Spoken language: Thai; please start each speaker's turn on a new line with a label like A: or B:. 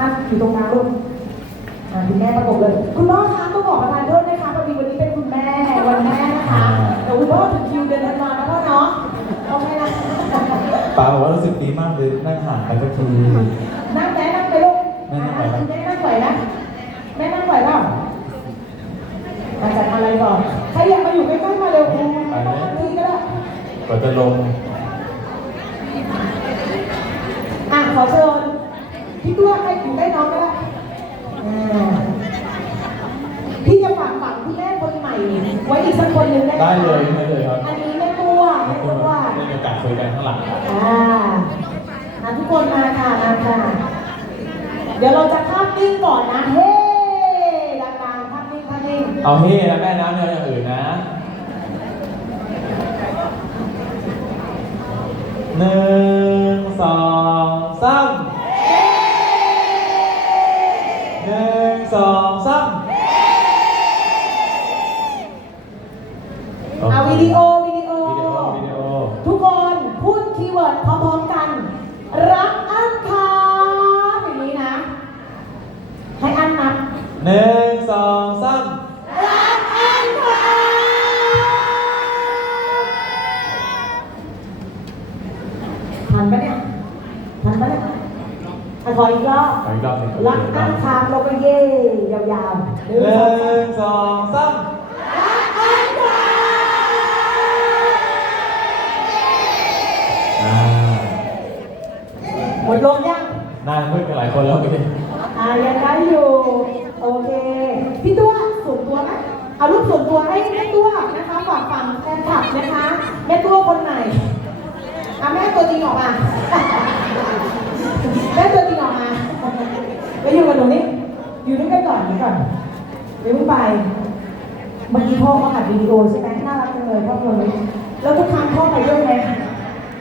A: อะอยู่ตรงกลางลูกอะคุณแม่ประกบเลย คุณพ่อคะต้องบอกประธานโทษนะคะพอดีวันนี้เป็นคุณแม่วันแม่นะคะแต่คุณพ่อถึงคิวเดือนธันวาแล้วพ่อเนาะโอเคนะ
B: ป้าบอกว่ารู้สึกดีมากเลยนั่งห่างกันสักที
A: นั่งแม่นั่งไปลูก
B: แม่นั่งไหวไหม
A: แม่นั่งไหวนะแม่นั่งไหวเปล่ามาจัดอะไรก่อนใครอยากมาอยู่ใกล้ๆมาเร็วคุณไม่ต้องทันทีก็ได้
B: กว่าจะลง
A: อะขอเชิญ พี่ตัวให้อยู่ใกล้น้องก็ได้อ่าพี่จะฝากฝังคุณแม่คนใหม่ ไว้อีกสักคนหนึ่งได้ไหม
B: ได้เลยได้เลยครับ
A: อันนี้แม่ตัวแม่
B: ไม่
A: ตัว
B: มีโอกาสคุยกันข้างหลัง
A: อ่าอะทุกคนมาค่ะมาค่ะ เดี๋ยวเราจะภาพนิ่งก่อนนะ เฮ้ดังๆภาพนิ่งภาพนิ่ง
B: เอาเฮ่นะแม่นะไม่เอาอย่างอื่นนะหนึ่งสองสามหนึ่ง สองสาม
A: เอาวิดีโอวิดีโอ
B: วิดีโอวิดีโอ
A: ทุกคนพูดคีย์เวิร์ดพร้อมๆกัน รักอันค่ะอย่างนี้นะ ให้อันนับ
B: หนึ่งสองสาม
A: รักอันค่ะทันปะเนี่ยทันปะเนี่ย อะขออีกรอบ
B: ขออีกรอบหนึ่ง
A: รักอันคามเราไปเย่ยาวๆหนึ่ง
B: ห
A: สองสาม
B: นึ่งสองสาม
A: รักอันค่ะ
B: อ่า
A: หมดลมยัง
B: หน้ามืดกันหลายคนแล้วเมื่อกี้
A: อ่ายังได้อยู่ โอเค พี่ตัวส่วนตัวไหมเอารูปส่วนตัวให้แม่ตัวนะคะ ฝากฝังแฟนคลับนะคะ แม่ตัวคนไหนอะแม่ตัวจริงออกมา แม่ตัวจริงออกมาไปอยู่กับหนูนี่อยู่ด้วย ก่อนนี่ก่อนเดี๋ยวเพิ่งไปเมื่อกี้พ่อเขาอัดวิดีโอใช่ไหมน่ารักจังเลยพ่อคนนี้แล้วทุกครั้งพ่อไปด้วยไหม